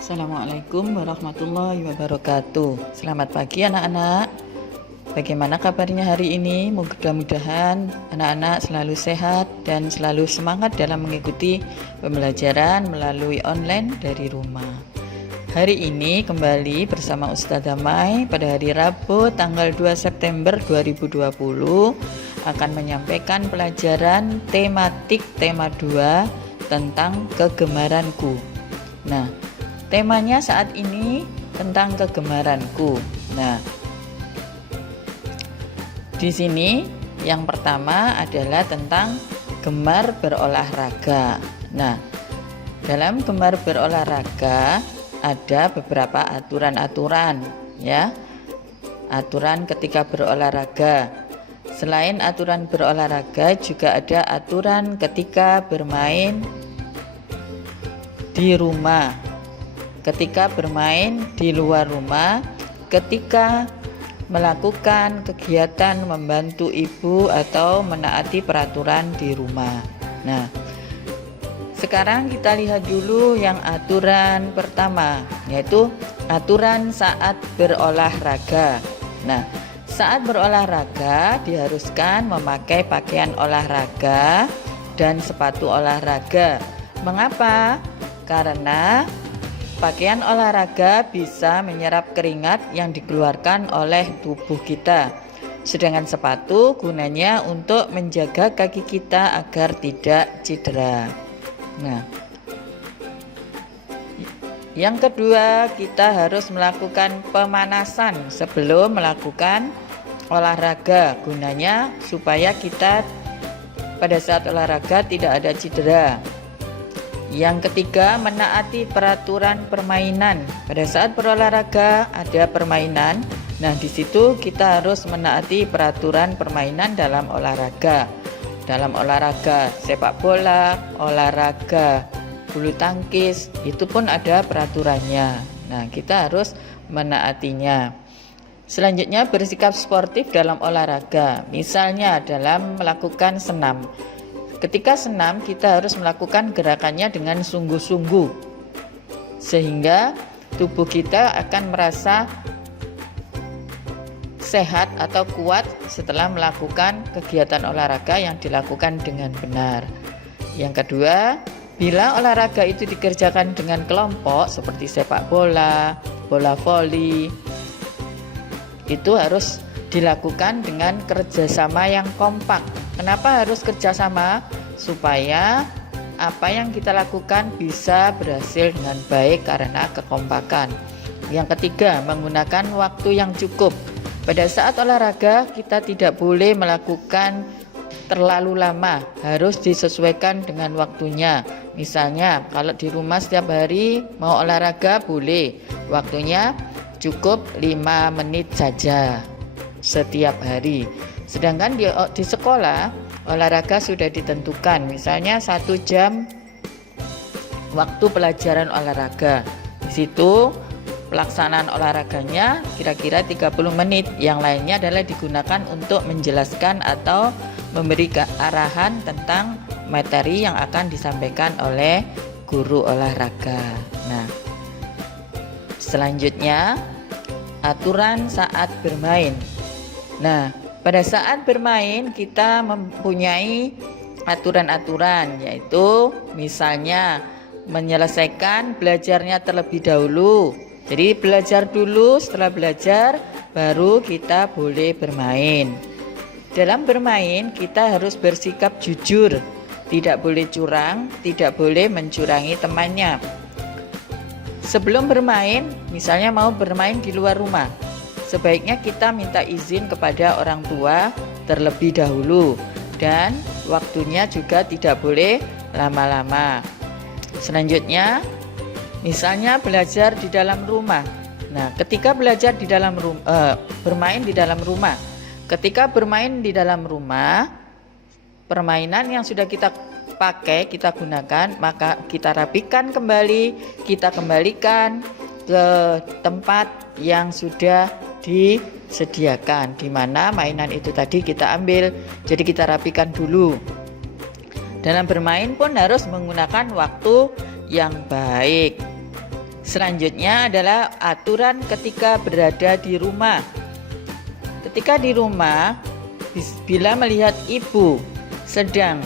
Assalamualaikum warahmatullahi wabarakatuh. Selamat pagi anak-anak. Bagaimana kabarnya hari ini? Mudah-mudahan anak-anak selalu sehat dan selalu semangat dalam mengikuti pembelajaran melalui online dari rumah. Hari ini kembali bersama Ustazah Mai pada hari Rabu tanggal 2 September 2020 akan menyampaikan pelajaran tematik tema 2 tentang kegemaranku. Nah, temanya saat ini tentang kegemaranku. Nah, di sini yang pertama adalah tentang gemar berolahraga. Nah, dalam gemar berolahraga ada beberapa aturan-aturan ya. Aturan ketika berolahraga. Selain aturan berolahraga juga ada aturan ketika bermain di rumah, ketika bermain di luar rumah, ketika melakukan kegiatan membantu ibu atau menaati peraturan di rumah. Nah, sekarang kita lihat dulu yang aturan pertama, yaitu aturan saat berolahraga. Nah, saat berolahraga diharuskan memakai pakaian olahraga dan sepatu olahraga. Mengapa? Karena pakaian olahraga bisa menyerap keringat yang dikeluarkan oleh tubuh kita. Sedangkan sepatu gunanya untuk menjaga kaki kita agar tidak cedera. Nah, yang kedua, kita harus melakukan pemanasan sebelum melakukan olahraga. Gunanya supaya kita pada saat olahraga tidak ada cedera. Yang ketiga, menaati peraturan permainan. Pada saat berolahraga ada permainan. Nah, di situ kita harus menaati peraturan permainan dalam olahraga. Dalam olahraga sepak bola, olahraga bulu tangkis, itu pun ada peraturannya. Nah, kita harus menaatinya. Selanjutnya, bersikap sportif dalam olahraga. Misalnya dalam melakukan senam. Ketika senam kita harus melakukan gerakannya dengan sungguh-sungguh sehingga tubuh kita akan merasa sehat atau kuat setelah melakukan kegiatan olahraga yang dilakukan dengan benar. Yang kedua, bila olahraga itu dikerjakan dengan kelompok seperti sepak bola, bola voli, itu harus dilakukan dengan kerjasama yang kompak. Kenapa harus kerjasama? Supaya apa yang kita lakukan bisa berhasil dengan baik karena kekompakan. Yang ketiga, menggunakan waktu yang cukup. Pada saat olahraga kita tidak boleh melakukan terlalu lama, harus disesuaikan dengan waktunya. Misalnya kalau di rumah setiap hari mau olahraga boleh, waktunya cukup 5 menit saja setiap hari. Sedangkan di sekolah olahraga sudah ditentukan, misalnya 1 jam waktu pelajaran olahraga. Di situ pelaksanaan olahraganya kira-kira 30 menit. Yang lainnya adalah digunakan untuk menjelaskan atau memberi arahan tentang materi yang akan disampaikan oleh guru olahraga. Nah, selanjutnya aturan saat bermain. Nah, pada saat bermain kita mempunyai aturan-aturan, yaitu misalnya menyelesaikan belajarnya terlebih dahulu. Jadi belajar dulu, setelah belajar baru kita boleh bermain. Dalam bermain kita harus bersikap jujur, tidak boleh curang, tidak boleh mencurangi temannya. Sebelum bermain, misalnya mau bermain di luar rumah, sebaiknya kita minta izin kepada orang tua terlebih dahulu dan waktunya juga tidak boleh lama-lama. Selanjutnya, misalnya belajar di dalam rumah. Nah, ketika belajar di dalam bermain di dalam rumah. Ketika bermain di dalam rumah, permainan yang sudah kita pakai, kita gunakan, maka kita rapikan kembali, kita kembalikan ke tempat yang sudah disediakan, di mana mainan itu tadi kita ambil. Jadi kita rapikan dulu. Dalam bermain pun harus menggunakan waktu yang baik. Selanjutnya adalah aturan ketika berada di rumah. Ketika di rumah, bila melihat ibu sedang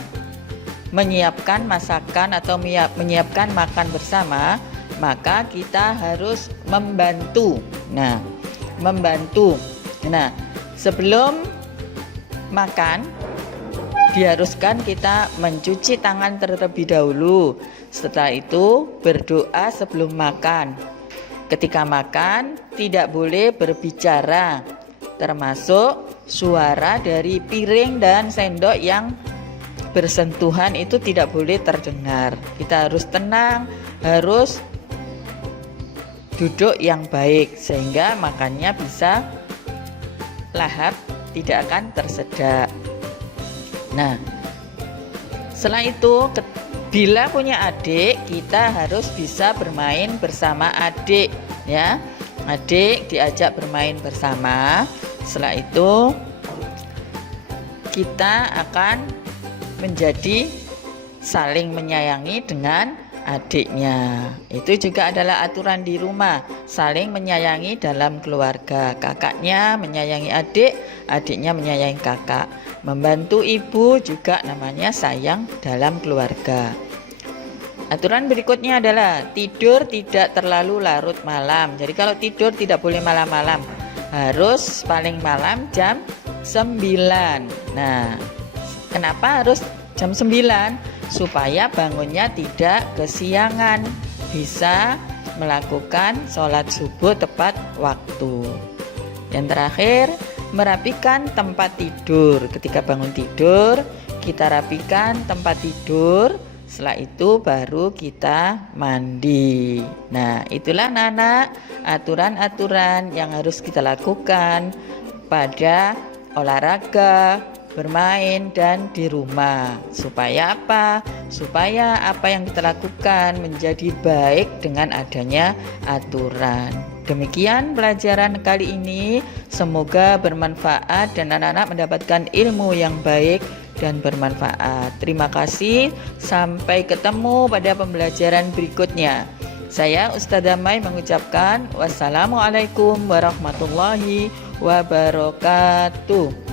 menyiapkan masakan atau menyiapkan makan bersama, maka kita harus membantu. Membantu. Sebelum makan, diharuskan kita mencuci tangan terlebih dahulu. Setelah itu berdoa sebelum makan. Ketika makan tidak boleh berbicara, termasuk suara dari piring dan sendok yang bersentuhan itu tidak boleh terdengar. Kita harus tenang, harus duduk yang baik sehingga makannya bisa lahap, tidak akan tersedak. Setelah itu bila punya adik, kita harus bisa bermain bersama adik, ya. Adik diajak bermain bersama. Setelah itu kita akan menjadi saling menyayangi dengan adiknya. Itu juga adalah aturan di rumah, saling menyayangi dalam keluarga. Kakaknya menyayangi adik, adiknya menyayangi kakak. Membantu ibu juga namanya sayang dalam keluarga. Aturan berikutnya adalah tidur tidak terlalu larut malam. Jadi kalau tidur tidak boleh malam-malam, harus paling malam jam 9. Kenapa harus jam 9? Supaya bangunnya tidak kesiangan, bisa melakukan sholat subuh tepat waktu. Yang terakhir, merapikan tempat tidur. Ketika bangun tidur, kita rapikan tempat tidur. Setelah itu baru kita mandi. Itulah anak-anak aturan-aturan yang harus kita lakukan pada olahraga, bermain, dan di rumah. Supaya apa? Supaya apa yang kita lakukan menjadi baik dengan adanya aturan. Demikian pelajaran kali ini. Semoga bermanfaat dan anak-anak mendapatkan ilmu yang baik dan bermanfaat. Terima kasih. Sampai ketemu pada pembelajaran berikutnya. Saya Ustazah Mai mengucapkan wassalamualaikum warahmatullahi wabarakatuh.